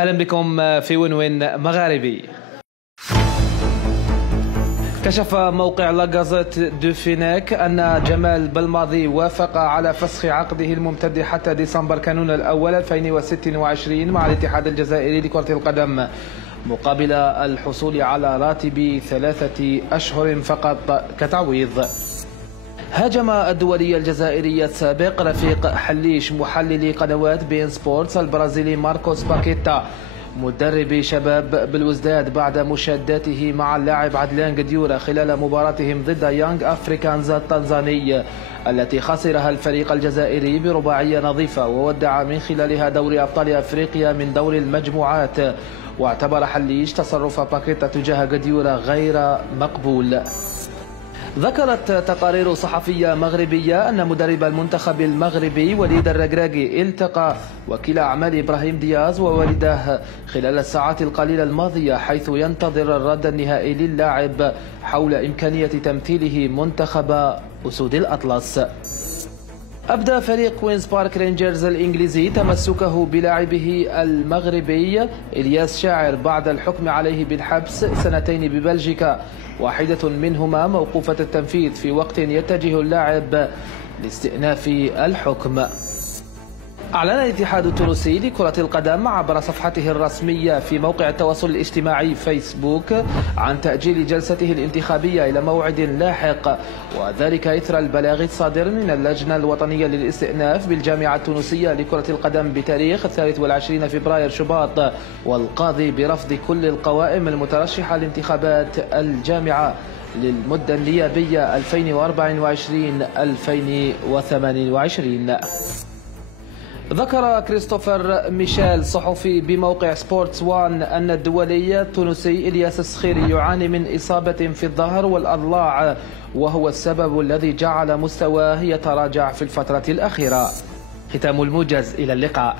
أهلا بكم في ونوين مغاربي. كشف موقع لاغازيت دو فينيك أن جمال بلماضي وافق على فسخ عقده الممتد حتى ديسمبر كانون الأول 2026 مع الاتحاد الجزائري لكرة القدم مقابل الحصول على راتب 3 أشهر فقط كتعويض. هاجم الدولي الجزائري السابق رفيق حليش محلل قنوات بين سبورتس البرازيلي ماركوس باكيتا مدرب شباب بالوزداد بعد مشاداته مع اللاعب عدلان قديورة خلال مباراتهم ضد يانغ أفريكانز التنزاني التي خسرها الفريق الجزائري برباعية نظيفة، وودع من خلالها دوري أبطال أفريقيا من دور المجموعات. واعتبر حليش تصرف باكيتا تجاه قديورة غير مقبول. ذكرت تقارير صحفية مغربية أن مدرب المنتخب المغربي وليد الركراكي التقى وكيل أعمال إبراهيم دياز ووالده خلال الساعات القليلة الماضية، حيث ينتظر الرد النهائي للاعب حول إمكانية تمثيله منتخب أسود الأطلس. أبدى فريق كوينز بارك رينجرز الإنجليزي تمسكه بلاعبه المغربي إلياس شاعر بعد الحكم عليه بالحبس 2 ببلجيكا، واحدة منهما موقوفة التنفيذ في وقت يتجه اللاعب لاستئناف الحكم. أعلن الاتحاد التونسي لكرة القدم عبر صفحته الرسمية في موقع التواصل الاجتماعي فيسبوك عن تأجيل جلسته الانتخابية إلى موعد لاحق، وذلك إثر البلاغ الصادر من اللجنة الوطنية للاستئناف بالجامعة التونسية لكرة القدم بتاريخ 23 فبراير شباط، والقاضي برفض كل القوائم المترشحة لانتخابات الجامعة للمدة النيابية 2024-2028. ذكر كريستوفر ميشيل صحفي بموقع سبورتس وان أن الدولي التونسي إلياس السخيري يعاني من إصابة في الظهر والأضلاع، وهو السبب الذي جعل مستواه يتراجع في الفترة الأخيرة. ختام الموجز، إلى اللقاء.